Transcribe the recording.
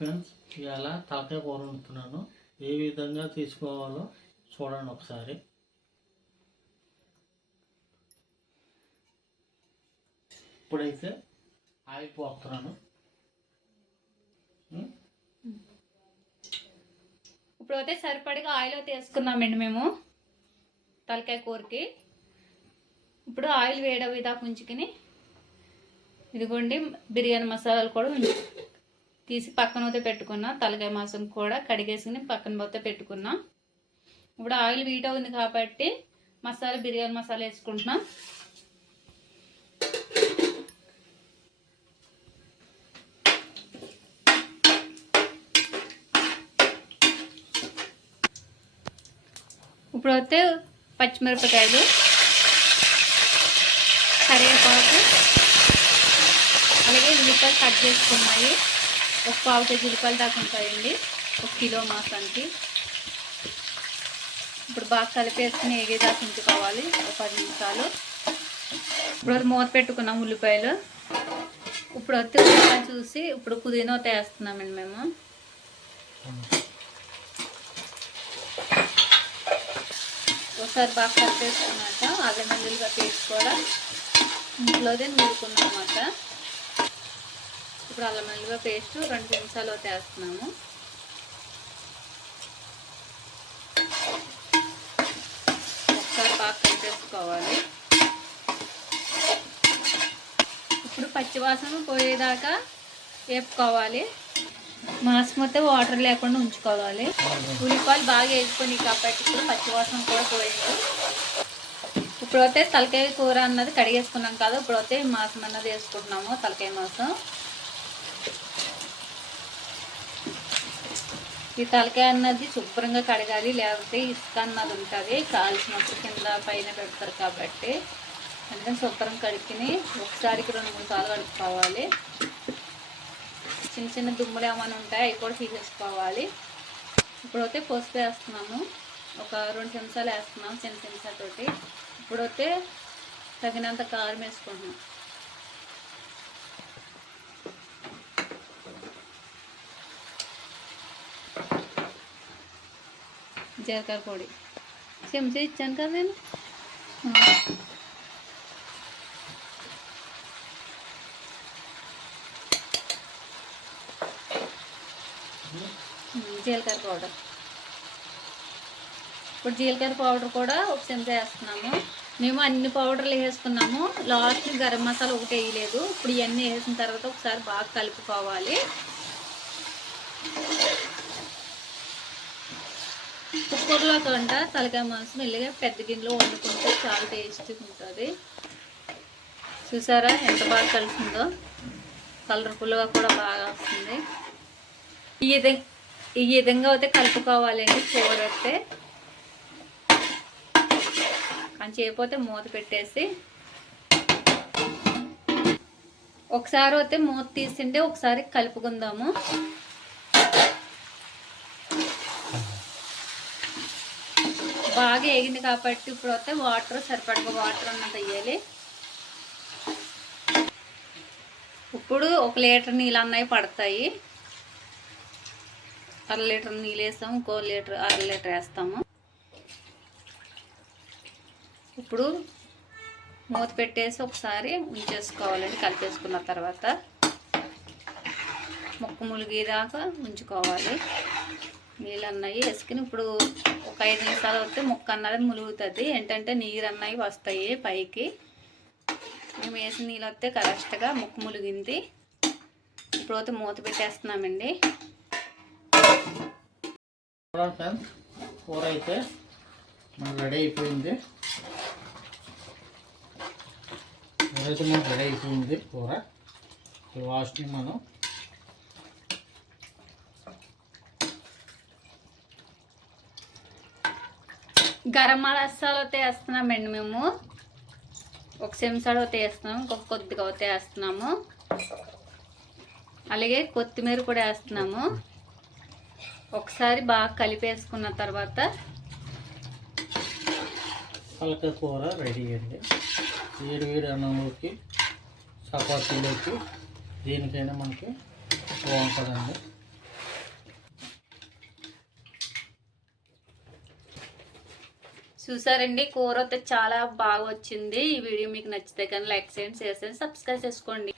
Friends, ఇవాళ తలకాయ కూర వండుతున్నాను. ఏ విధంగా తీసుకోవాలో చూడండి ఒకసారి. ఇప్పుడైతే ఆయిల్ పోస్తున్నాను. ఇప్పుడైతే సరిపడిగా ఆయిల్ అయితే వేసుకున్నామండి మేము తలకాయ కూరకి. ఇప్పుడు ఆయిల్ వేడవి దాకా ఉంచుకుని ఇదిగోండి బిర్యానీ మసాలాలు కూడా తీసి పక్కన పోతే పెట్టుకున్నా. తలకాయ మాంసం కూడా కడిగేసుకుని పక్కన పోతే పెట్టుకున్నా. ఇప్పుడు ఆయిల్ వీట్ అవుతుంది కాబట్టి బిర్యానీ మసాలా వేసుకుంటున్నా. ఇప్పుడైతే పచ్చిమిరపకాయలు, కరివేపాకు, అలాగే ఉల్లిపాయలు కట్ చేసుకున్నాయి. ఒక 1/2 కేజీ ఉల్లిపాయలు దాకా ఉంటాయండి 1 కిలో మాసానికి. ఇప్పుడు బాగా కలిపేసుకుని ఏగేదాకా ఉంచుకోవాలి ఒక 10 నిమిషాలు. ఇప్పుడు అది మూత పెట్టుకున్నాం ఉల్లిపాయలు. ఇప్పుడు వచ్చి ఉల్లిపాయలు చూసి ఇప్పుడు పుదీనా వేస్తున్నామండి మేము. ఒకసారి బాగా కలిపేసుకున్నాక అల్లం వెల్లుల్లిగా పేస్ట్ కూడా ఇంట్లోనే నూరుకున్నాం అన్నమాట. ఇప్పుడు అల్లం వెల్లుల్లిగా పేస్ట్ 2 నిమిషాలు వేస్తున్నాము. ఒకసారి బాగా కలిపేసుకోవాలి. ఇప్పుడు పచ్చివాసన పోయేదాకా వేపుకోవాలి. మాంసం మొత్తం వాటర్ లేకుండా ఉంచుకోవాలి. ఉల్లిపాయలు బాగా వేసుకొని కాబట్టి ఇప్పుడు పచ్చివాసన కూడా పోయింది. ఇప్పుడైతే తలకాయ కూర అన్నది కడిగేసుకున్నాం కదా. ఇప్పుడైతే మాంసం అన్నది వేసుకుంటున్నాము. తలకాయ మాంసం. ఈ తలకాయ అన్నది శుభ్రంగా కడగాలి, లేకపోతే ఇసుక అన్నది ఉంటుంది. కాల్చినప్పుడు కింద పైన పెడతారు కాబట్టి అందుకని శుభ్రంగా కడుక్కుని ఒకసారికి 2-3 సార్లు కడుక్కోవాలి. చిన్న చిన్న దుమ్ములు ఏమైనా ఉంటాయి అవి కూడా తీసేసుకోవాలి. ఇప్పుడైతే పసుపు వేస్తున్నాము. ఒక 2 చెంచాలు వేస్తున్నాము చిన్న చెంచాతోటి. ఇప్పుడైతే తగినంత కారం వేసుకుంటున్నాం. జీలకర్ర పొడి చెంచా ఇచ్చాను కదా నేను. జీలకర్ర పౌడర్. ఇప్పుడు జీలకర్ర పౌడర్ కూడా 1 చెంచా వేస్తున్నాము. మేము అన్ని పౌడర్లు వేసుకున్నాము. లాస్ట్ గరం మసాలా ఒకటి వేయలేదు. ఇప్పుడు ఇవన్నీ వేసిన తర్వాత ఒకసారి బాగా కలుపుకోవాలి. కుక్కర్లో కంట తలకాయ మాంసం ఇలాగే పెద్ద గిన్నెలో వండుకుంటే చాలా టేస్టీగా ఉంటుంది. చూసారా ఎంత బాగా కలిసిందో. కలర్ఫుల్గా కూడా బాగా వస్తుంది. ఈ విధంగా అయితే కలుపుకోవాలండి కూర అయితే. కానీ చేయకపోతే మూత పెట్టేసి ఒకసారి అయితే మూత తీసింటే ఒకసారి కలుపుకుందాము. బాగా వేగింది కాబట్టి ఇప్పుడు అయితే వాటర్ సరిపడగా వాటర్ అన్నది వేయాలి. ఇప్పుడు 1 లీటర్ నీళ్ళు అన్నవి పడతాయి. 1/2 లీటర్ నీళ్ళు వేస్తాము. ఇంకో 1/2 లీటర్ వేస్తాము. ఇప్పుడు మూత పెట్టేసి ఒకసారి ఉంచేసుకోవాలండి. కలిపేసుకున్న తర్వాత ముక్క ములిగేదాకా ఉంచుకోవాలి. నీళ్ళు అన్నవి వేసుకుని ఇప్పుడు ఒక 5 నిమిషాలు వస్తే ముక్క అన్నది ములుగుతుంది. ఏంటంటే నీరు అన్నవి వస్తాయి పైకి. మేము వేసిన నీళ్ళు వస్తే కరెక్ట్గా ముక్క ములిగింది. ఇప్పుడైతే మూత పెట్టేస్తున్నామండి. ఫ్రెండ్స్, కూర అయితే మనకు రెడీ అయిపోయింది. కూర లాస్ట్ని మనం గరం మసాలా అయితే వేస్తున్నామండి మేము. 1 చెంచాడు అయితే వేస్తున్నాము. ఇంకొక కొద్దిగా అయితే వేస్తున్నాము. అలాగే కొత్తిమీర కూడా వేస్తున్నాము. ఒకసారి బాగా కలిపేసుకున్న తర్వాత తలకాయ కూర రెడీ అండి. వేడి అన్నంలోకి, చపాతీలోకి, దేనికైనా మనకి బాగుంటుందండి. చూసారండి, కూర అయితే చాలా బాగా వచ్చింది. ఈ వీడియో మీకు నచ్చితే కానీ లైక్ చేయండి, షేర్ చేయండి, సబ్స్క్రైబ్ చేసుకోండి.